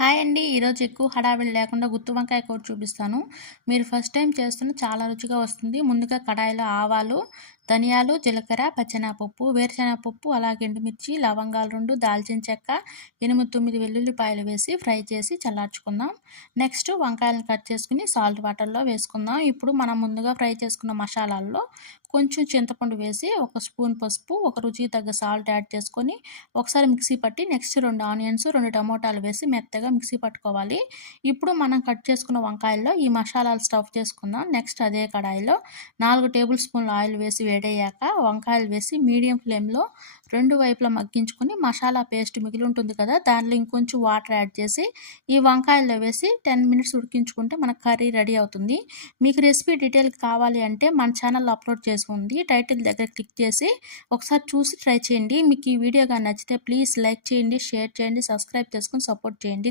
Hi అండి. ఈరోజు ఎక్కువ హడావిడి లేకుండా గుత్తి వంకాయ కూర చూపిస్తాను. మీరు ఫస్ట్ టైం చేస్తున్న చాలా రుచిగా వస్తుంది. ముందుగా కడాయిలో ఆవాలు, ధనియాలు, జీలకర్ర, పచ్చెనగపప్పు, వేరుశనగపప్పు, అలాగే ఎండుమిర్చి, లవంగాలు 2, దాల్చిన చెక్క, 8, 9 వెల్లుల్లిపాయలు వేసి ఫ్రై చేసి చల్లార్చుకుందాం. నెక్స్ట్ వంకాయలను కట్ చేసుకుని సాల్ట్ వాటర్లో వేసుకుందాం. ఇప్పుడు మనం ముందుగా ఫ్రై చేసుకున్న మసాలాల్లో కొంచెం చింతపండు వేసి, ఒక స్పూన్ పసుపు, ఒక రుచికి తగ్గ సాల్ట్ యాడ్ చేసుకొని ఒకసారి మిక్సీ పట్టి నెక్స్ట్ 2 ఆనియన్స్, 2 టమోటాలు వేసి మెత్తగా మిక్సీ పట్టుకోవాలి. ఇప్పుడు మనం కట్ చేసుకున్న వంకాయల్లో ఈ మసాలాలు స్టఫ్ చేసుకుందాం. నెక్స్ట్ అదే కడాయిలో 4 టేబుల్ స్పూన్ల ఆయిల్ వేసి వేడయ్యాక వంకాయలు వేసి మీడియం ఫ్లేమ్లో 2 వైపులా మగ్గించుకొని మసాలా పేస్ట్ మిగిలి ఉంటుంది కదా, దానిలో ఇంకొంచెం వాటర్ యాడ్ చేసి ఈ వంకాయల్లో వేసి 10 మినిట్స్ ఉడికించుకుంటే మన కర్రీ రెడీ అవుతుంది. మీకు రెసిపీ డీటెయిల్ కావాలి అంటే మన ఛానల్లో అప్లోడ్ చేసి ఉంది. టైటిల్ దగ్గర క్లిక్ చేసి ఒకసారి చూసి ట్రై చేయండి. మీకు ఈ వీడియో కానీ నచ్చితే ప్లీజ్ లైక్ చేయండి, షేర్ చేయండి, సబ్స్క్రైబ్ చేసుకొని సపోర్ట్ చేయండి.